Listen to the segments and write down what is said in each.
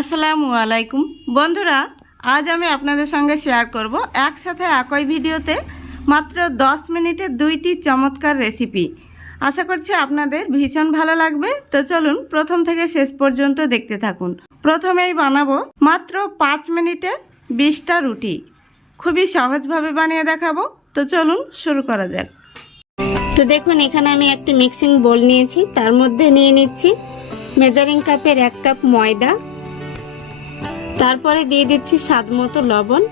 আসসালামু আলাইকুম বন্ধুরা, আজ আমি আপনাদের সঙ্গে শেয়ার করব একসাথে একই ভিডিওতে মাত্র 10 মিনিটে দুইটি চমৎকার রেসিপি। আশা করছি আপনাদের ভীষণ ভালো লাগবে। তো চলুন প্রথম থেকে শেষ পর্যন্ত দেখতে থাকুন। প্রথমেই বানাবো মাত্র 5 মিনিটে 20টা রুটি। খুবই সহজভাবে বানিয়ে দেখাবো। তো চলুন শুরু করা যাক। তো দেখুন, এখানে আমি একটি মিক্সিং বোল নিয়েছি, তার মধ্যে নিয়ে নিচ্ছি মেজারিং কাপের 1 কাপ ময়দা, তারপরে দিয়ে দিচ্ছি স্বাদ মতো লবণ।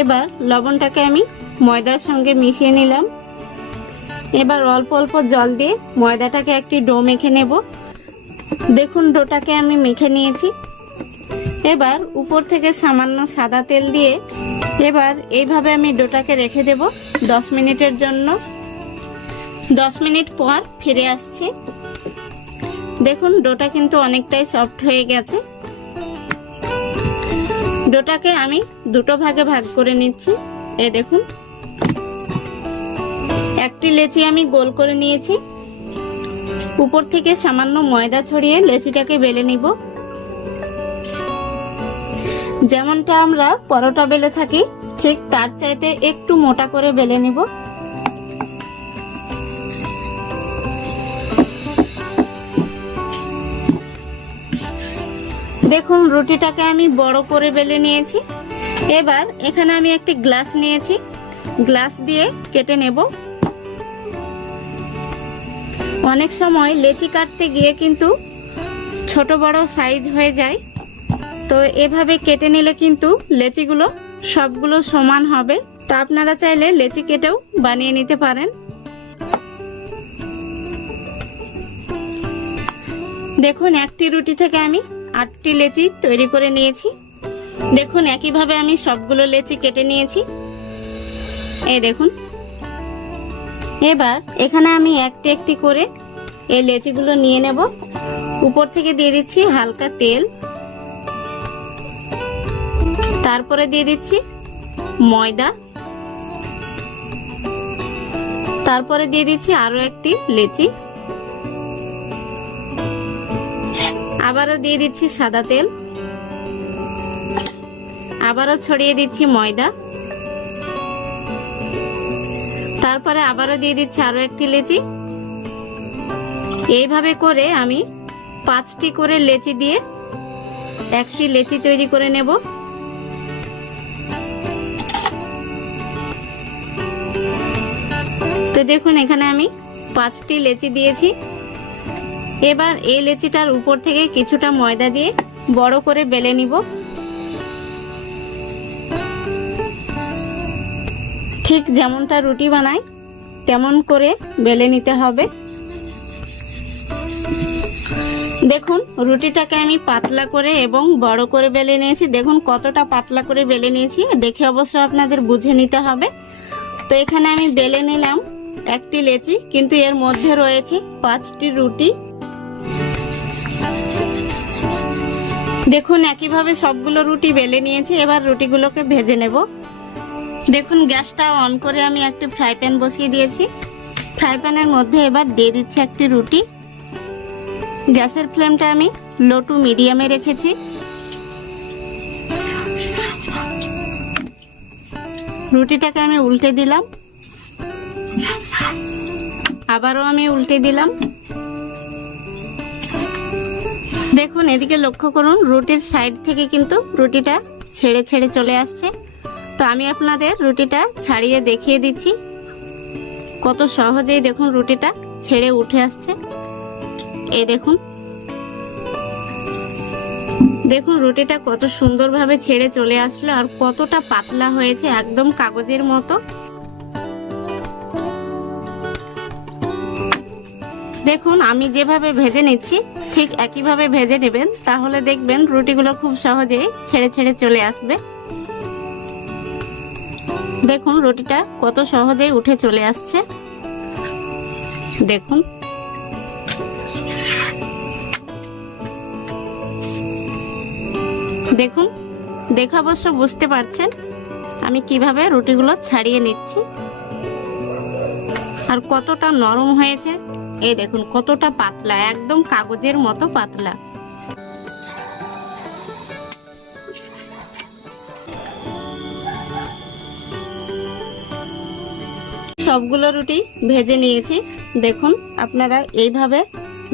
এবার লবণটাকে আমি ময়দার সঙ্গে মিশিয়ে নিলাম। এবার অল্প অল্প জল দিয়ে ময়দাটাকে একটি ডো মেখে নেব। দেখুন, ডোটাকে আমি মেখে নিয়েছি। এবার উপর থেকে সামান্য সাদা তেল দিয়ে এবার এইভাবে আমি ডোটাকে রেখে দেব 10 মিনিটের জন্য। 10 মিনিট পর ফিরে আসছি। দেখুন, ডোটা কিন্তু অনেকটাই সফট হয়ে গেছে। ডোটাকে আমি দুটো ভাগে ভাগ করে নিচ্ছি। এই দেখুন, একটি লেচি আমি গোল করে নিয়েছি। উপর থেকে সামান্য ময়দা ছড়িয়ে লেচিটাকে বেলে নিব। যেমনটা আমরা পরোটা বেলে থাকি ঠিক তার চাইতে একটু মোটা করে বেলে নিব। দেখুন, রুটিটাকে আমি বড় করে বেলে নিয়েছি। এবার এখানে আমি একটি গ্লাস নিয়েছি, গ্লাস দিয়ে কেটে নেব। অনেক সময় লেচি কাটতে গিয়ে কিন্তু ছোট বড় সাইজ হয়ে যায়, তো এভাবে কেটে নিলে কিন্তু লেচিগুলো সবগুলো সমান হবে। তো আপনারা চাইলে লেচি কেটেও বানিয়ে নিতে পারেন। দেখুন, একটি রুটি থেকে আমি 8টি লেচি তৈরি করে নিয়েছি। দেখুন, একইভাবে আমি সবগুলো লেচি কেটে নিয়েছি। এই দেখুন, এবার এখানে আমি একটি একটি করে এই লেচিগুলো নিয়ে নেব। উপর থেকে দিয়ে দিচ্ছি হালকা তেল, তারপরে দিয়ে দিচ্ছি ময়দা, তারপরে দিয়ে দিচ্ছি আরো একটি লেচি, আবারও দিয়ে দিচ্ছি সাদা তেল, আবারও ছড়িয়ে দিচ্ছি ময়দা, তারপরে আবারও দিয়ে দিচ্ছি আরো একটি লেচি। এইভাবে করে আমি 5টি করে লেচি দিয়ে একটি লেচি তৈরি করে নেব। তো দেখুন, এখানে আমি 5টি লেচি দিয়েছি। এবার এই লেচিটার উপর থেকে কিছুটা ময়দা দিয়ে বড় করে বেলে নিব। ঠিক যেমনটা রুটি বানাই তেমন করে বেলে নিতে হবে। দেখুন, রুটিটাকে আমি পাতলা করে এবং বড় করে বেলে নিয়েছি। দেখুন কতটা পাতলা করে বেলে নিয়েছি, দেখে অবশ্য আপনাদের বুঝে নিতে হবে। তো এখানে আমি বেলে নিলাম একটি লেচি, কিন্তু এর মধ্যে রয়েছে 5টি রুটি। দেখুন, একইভাবে সবগুলো রুটি বেলে নিয়েছি। এবার রুটিগুলোকে ভেজে নেব। দেখুন, গ্যাসটা অন করে আমি একটি ফ্রাই প্যান বসিয়ে দিয়েছি। ফ্রাই প্যানের মধ্যে এবার দিয়ে দিচ্ছি একটি রুটি। গ্যাসের ফ্লেমটা আমি লো টু মিডিয়ামে রেখেছি। রুটিটাকে আমি উল্টে দিলাম, আবারও আমি উল্টে দিলাম। দেখুন, এদিকে লক্ষ্য করুন, রুটির সাইড থেকে কিন্তু রুটিটা ছেড়ে ছেড়ে চলে আসছে। তো আমি আপনাদের রুটিটা ছাড়িয়ে দেখিয়ে দিচ্ছি। কত সহজেই দেখুন রুটিটা ছেড়ে উঠে আসছে। এই দেখুন, দেখুন রুটিটা কত সুন্দরভাবে ছেড়ে চলে আসলো আর কতটা পাতলা হয়েছে, একদম কাগজের মতো। দেখুন, আমি যেভাবে ভেজে নিচ্ছি ঠিক একইভাবে ভেজে নেবেন, তাহলে দেখবেন রুটিগুলো খুব সহজেই ছেড়ে ছেড়ে চলে আসবে। দেখুন, রুটিটা কত সহজেই উঠে চলে আসছে। দেখুন, দেখুন, দেখে অবশ্য বুঝতে পারছেন আমি কিভাবে রুটিগুলো ছাড়িয়ে নিচ্ছি আর কতটা নরম হয়েছে। এই দেখুন কতটা পাতলা, একদম কাগজের মতো পাতলা। সবগুলো রুটি ভেজে নিয়েছি। দেখুন আপনারা এইভাবে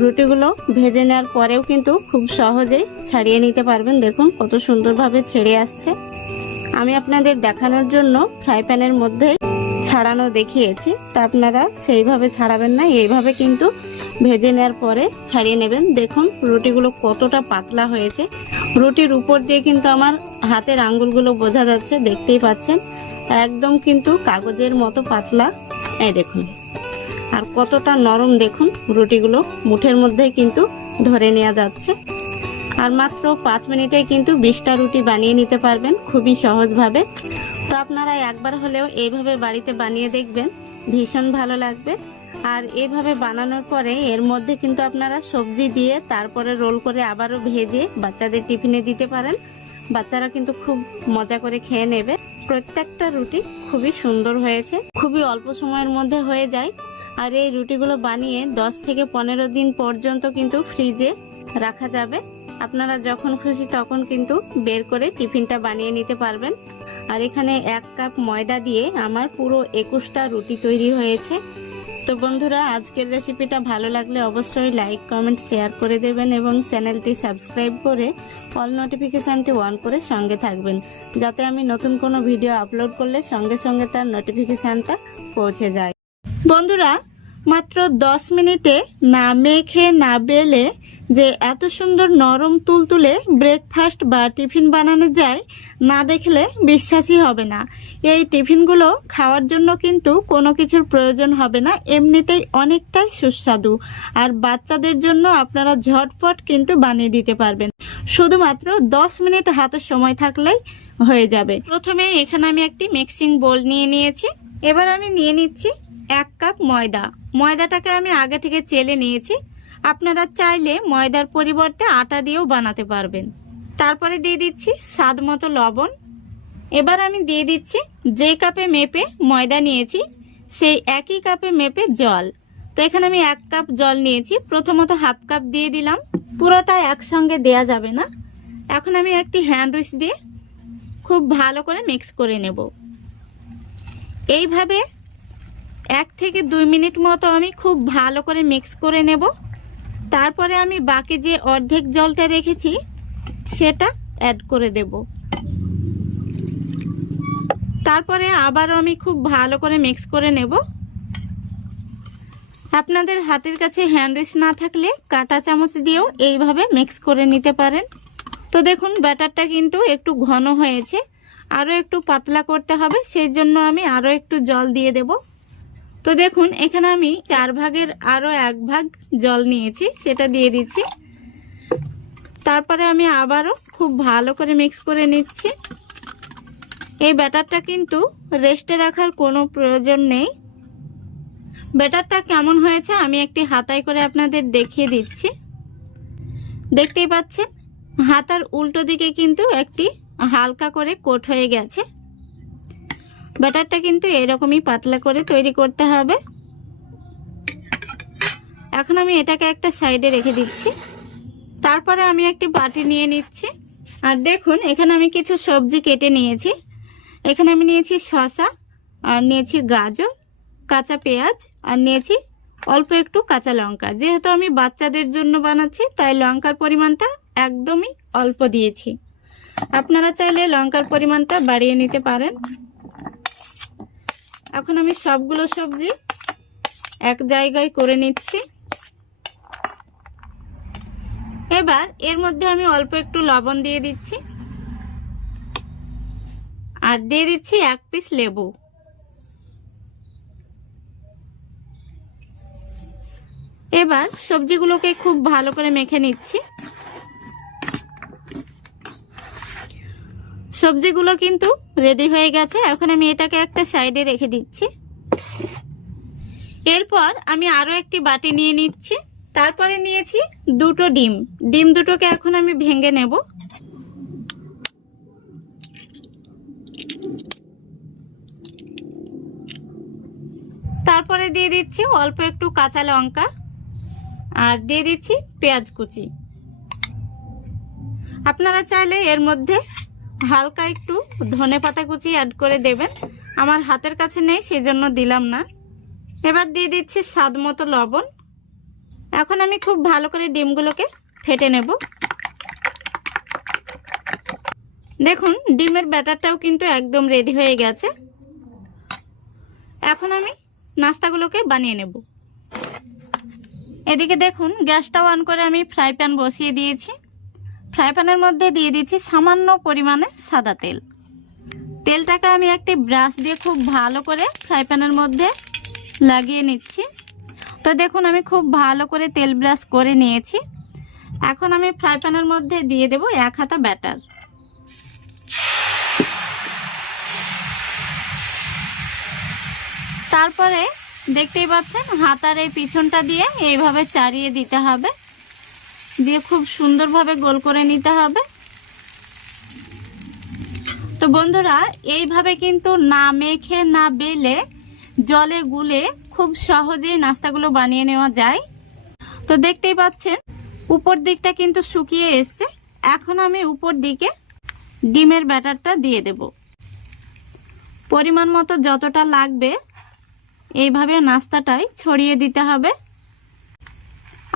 রুটিগুলো ভেজে নেওয়ার পরেও কিন্তু খুব সহজেই ছাড়িয়ে নিতে পারবেন। দেখুন কত সুন্দরভাবে ছেড়ে আসছে। আমি আপনাদের দেখানোর জন্য ফ্রাই প্যানের মধ্যে ছাড়ানো দেখিয়েছি, তা আপনারা সেইভাবে ছাড়াবেন না, এইভাবে কিন্তু ভেজে নেওয়ার পরে ছাড়িয়ে নেবেন। দেখুন রুটিগুলো কতটা পাতলা হয়েছে। রুটির উপর দিয়ে কিন্তু আমার হাতের আঙ্গুলগুলো বোঝা যাচ্ছে, দেখতেই পাচ্ছেন একদম কিন্তু কাগজের মতো পাতলা। এই দেখুন আর কতটা নরম, দেখুন রুটিগুলো মুঠের মধ্যে কিন্তু ধরে নেওয়া যাচ্ছে। আর মাত্র 5 মিনিটে কিন্তু 20টা রুটি বানিয়ে নিতে পারবেন খুবই সহজভাবে। তো আপনারা একবার হলেও এইভাবে বাড়িতে বানিয়ে দেখবেন, ভীষণ ভালো লাগবে। আর এইভাবে বানানোর পরে এর মধ্যে কিন্তু আপনারা সবজি দিয়ে তারপরে রোল করে আবারও ভেজে বাচ্চাদের টিফিনে দিতে পারেন। বাচ্চারা কিন্তু খুব মজা করে খেয়ে নেবে। প্রত্যেকটা রুটি খুবই সুন্দর হয়েছে, খুবই অল্প সময়ের মধ্যে হয়ে যায়। আর এই রুটিগুলো বানিয়ে 10 থেকে 15 দিন পর্যন্ত কিন্তু ফ্রিজে রাখা যাবে। আপনারা যখন খুশি তখন কিন্তু বের করে টিফিনটা বানিয়ে নিতে পারবেন। আর এখানে 1 কাপ ময়দা দিয়ে আমার পুরো 21টা রুটি তৈরি হয়েছে। তো বন্ধুরা, আজকের রেসিপিটা ভালো লাগলে অবশ্যই লাইক, কমেন্ট, শেয়ার করে দেবেন এবং চ্যানেলটি সাবস্ক্রাইব করে অল নোটিফিকেশানটি অন করে সঙ্গে থাকবেন, যাতে আমি নতুন কোনো ভিডিও আপলোড করলে সঙ্গে সঙ্গে তার নোটিফিকেশানটা পৌঁছে যায়। বন্ধুরা, মাত্র 10 মিনিটে না মেখে না বেলে যে এত সুন্দর নরম তুলতুলে ব্রেকফাস্ট বা টিফিন বানানো যায়, না দেখলে বিশ্বাসই হবে না। এই টিফিনগুলো খাওয়ার জন্য কিন্তু কোনো কিছুর প্রয়োজন হবে না, এমনিতেই অনেকটাই সুস্বাদু। আর বাচ্চাদের জন্য আপনারা ঝটপট কিন্তু বানিয়ে দিতে পারবেন, শুধুমাত্র 10 মিনিট হাতে সময় থাকলেই হয়ে যাবে। প্রথমে এখানে আমি একটি মিক্সিং বোল নিয়ে নিয়েছি। এবার আমি নিয়ে নিচ্ছি 1 কাপ ময়দা। ময়দাটাকে আমি আগে থেকে চেলে নিয়েছি। আপনারা চাইলে ময়দার পরিবর্তে আটা দিয়েও বানাতে পারবেন। তারপরে দিয়ে দিচ্ছি স্বাদ মতো লবণ। এবার আমি দিয়ে দিচ্ছি যে কাপে মেপে ময়দা নিয়েছি সেই একই কাপে মেপে জল। তো এখানে আমি 1 কাপ জল নিয়েছি, প্রথমত হাফ কাপ দিয়ে দিলাম, পুরোটা একসঙ্গে দেয়া যাবে না। এখন আমি একটি হ্যান্ড উইচ দিয়ে খুব ভালো করে মিক্স করে নেব। এইভাবে 1 থেকে 2 মিনিট মতো আমি খুব ভালো করে মিক্স করে নেব। তারপরে আমি বাকি যে অর্ধেক জলটা রেখেছি সেটা অ্যাড করে দেব। তারপরে আবারও আমি খুব ভালো করে মিক্স করে নেব। আপনাদের হাতের কাছে হ্যান্ড উইচ না থাকলে কাঁটা চামচ দিয়েও এইভাবে মিক্স করে নিতে পারেন। তো দেখুন ব্যাটারটা কিন্তু একটু ঘন হয়েছে, আরও একটু পাতলা করতে হবে, সেই জন্য আমি আরও একটু জল দিয়ে দেব। তো দেখুন এখানে আমি 4 ভাগের আরও 1 ভাগ জল নিয়েছি, সেটা দিয়ে দিচ্ছি। তারপরে আমি আবারও খুব ভালো করে মিক্স করে নিচ্ছি। এই ব্যাটারটা কিন্তু রেস্টে রাখার কোনো প্রয়োজন নেই। ব্যাটারটা কেমন হয়েছে আমি একটি হাতায় করে আপনাদের দেখিয়ে দিচ্ছি। দেখতেই পাচ্ছেন হাতার উল্টো দিকে কিন্তু একটি হালকা করে কোট হয়ে গেছে। ব্যাটারটা কিন্তু এরকমই পাতলা করে তৈরি করতে হবে। এখন আমি এটাকে একটা সাইডে রেখে দিচ্ছি। তারপরে আমি একটি বাটি নিয়ে নিচ্ছি। আর দেখুন এখানে আমি কিছু সবজি কেটে নিয়েছি। এখানে আমি নিয়েছি শসা, আর নিয়েছি গাজর, কাঁচা পেঁয়াজ, আর নিয়েছি অল্প একটু কাঁচা লঙ্কা। যেহেতু আমি বাচ্চাদের জন্য বানাচ্ছি তাই লঙ্কার পরিমাণটা একদমই অল্প দিয়েছি। আপনারা চাইলে লঙ্কার পরিমাণটা বাড়িয়ে নিতে পারেন। এখন আমি সবগুলো সবজি এক জায়গায় করে নিচ্ছি। এবার এর মধ্যে আমি অল্প একটু লবণ দিয়ে দিচ্ছি, আর দিয়ে দিচ্ছি 1 পিস লেবু। এবার সবজিগুলোকে খুব ভালো করে মেখে নিচ্ছি। সবজিগুলো কিন্তু রেডি হয়ে গেছে। এখন আমি এটাকে একটা সাইডে রেখে দিচ্ছি। এরপর আমি আরও একটি বাটি নিয়ে নিচ্ছি। তারপরে নিয়েছি 2টো ডিম। ডিম দুটোকে এখন আমি ভেঙে নেব। তারপরে দিয়ে দিচ্ছি অল্প একটু কাঁচা লঙ্কা, আর দিয়ে দিচ্ছি পেঁয়াজ কুচি। আপনারা চাইলে এর মধ্যে হালকা একটু ধনেপাতা কুচি অ্যাড করে দেবেন। আমার হাতের কাছে নেই সেজন্য দিলাম না। এবার দিয়ে দিচ্ছি স্বাদ মতো লবণ। এখন আমি খুব ভালো করে ডিমগুলোকে ফেটে নেব। দেখুন ডিমের ব্যাটারটাও কিন্তু একদম রেডি হয়ে গেছে। এখন আমি নাস্তাগুলোকে বানিয়ে নেব। এদিকে দেখুন গ্যাসটা অন করে আমি ফ্রাই প্যান বসিয়ে দিয়েছি। ফ্রাই প্যানের মধ্যে দিয়ে দিচ্ছি সামান্য পরিমাণে সাদা তেল। তেলটাকে আমি একটি ব্রাশ দিয়ে খুব ভালো করে ফ্রাই প্যানের মধ্যে লাগিয়ে নিচ্ছি। তো দেখুন আমি খুব ভালো করে তেল ব্রাশ করে নিয়েছি। এখন আমি ফ্রাই প্যানের মধ্যে দিয়ে দেব 1 হাতা ব্যাটার। তারপরে দেখতেই পাচ্ছেন হাতার এই পিছনটা দিয়ে এইভাবে চারিয়ে দিতে হবে, দিয়ে খুব সুন্দরভাবে গোল করে নিতে হবে। তো বন্ধুরা এইভাবে কিন্তু না মেখে না বেলে জলে গুলে খুব সহজেই নাস্তাগুলো বানিয়ে নেওয়া যায়। তো দেখতেই পাচ্ছেন উপর দিকটা কিন্তু শুকিয়ে এসছে। এখন আমি উপর দিকে ডিমের ব্যাটারটা দিয়ে দেব। পরিমাণ মতো যতটা লাগবে এইভাবে নাস্তাটাই ছড়িয়ে দিতে হবে।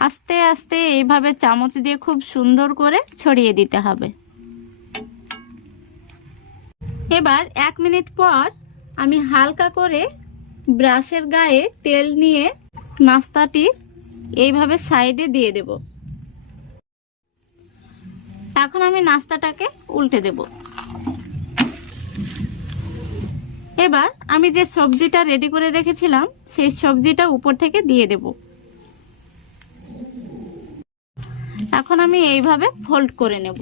আস্তে আস্তে এইভাবে চামচ দিয়ে খুব সুন্দর করে ছড়িয়ে দিতে হবে। এবার 1 মিনিট পর আমি হালকা করে ব্রাশের গায়ে তেল নিয়ে নাস্তাটির এইভাবে সাইডে দিয়ে দেব। এখন আমি নাস্তাটাকে উল্টে দেব। এবার আমি যে সবজিটা রেডি করে রেখেছিলাম সেই সবজিটা উপর থেকে দিয়ে দেব। এখন আমি এইভাবে ফোল্ড করে নেব।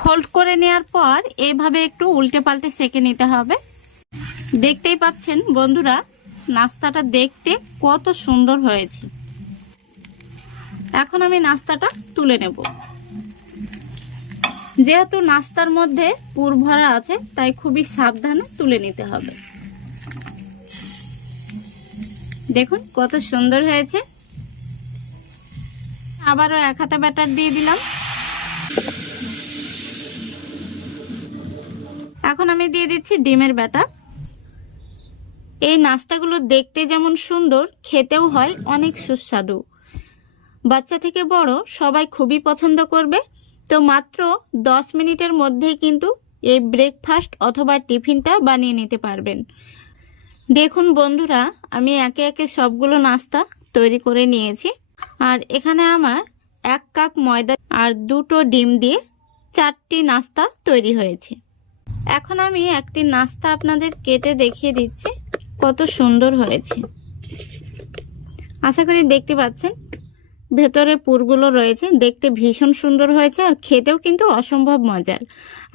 ফোল্ড করে নেওয়ার পর এইভাবে একটু উল্টে পাল্টে সেঁকে নিতে হবে। দেখতেই পাচ্ছেন বন্ধুরা নাস্তাটা দেখতে কত সুন্দর হয়েছে। এখন আমি নাস্তাটা তুলে নেব। যেহেতু নাস্তার মধ্যে পুর ভরা আছে তাই খুবই সাবধানে তুলে নিতে হবে। দেখুন কত সুন্দর হয়েছে। আবারও 1 হাতা ব্যাটার দিয়ে দিলাম। এখন আমি দিয়ে দিচ্ছি ডিমের ব্যাটার। এই নাস্তাগুলো দেখতে যেমন সুন্দর, খেতেও হয় অনেক সুস্বাদু। বাচ্চা থেকে বড় সবাই খুবই পছন্দ করবে। তো মাত্র 10 মিনিটের মধ্যেই কিন্তু এই ব্রেকফাস্ট অথবা টিফিনটা বানিয়ে নিতে পারবেন। দেখুন বন্ধুরা আমি একে একে সবগুলো নাস্তা তৈরি করে নিয়েছি। আর এখানে আমার 1 কাপ ময়দা আর 2টো ডিম দিয়ে 4টি নাস্তা তৈরি হয়েছে। এখন আমি একটি নাস্তা আপনাদের কেটে দেখিয়ে দিচ্ছি কত সুন্দর হয়েছে। আশা করি দেখতে পাচ্ছেন ভেতরে পুরগুলো রয়েছে, দেখতে ভীষণ সুন্দর হয়েছে আর খেতেও কিন্তু অসম্ভব মজার।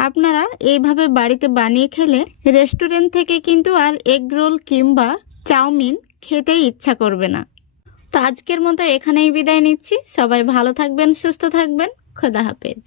আপনারা এইভাবে বাড়িতে বানিয়ে খেলে রেস্টুরেন্ট থেকে কিন্তু আর এগ রোল কিংবা চাউমিন খেতেই ইচ্ছা করবে না। তো আজকের মতো এখানেই বিদায় নিচ্ছি। সবাই ভালো থাকবেন, সুস্থ থাকবেন। খোদা হাফেজ।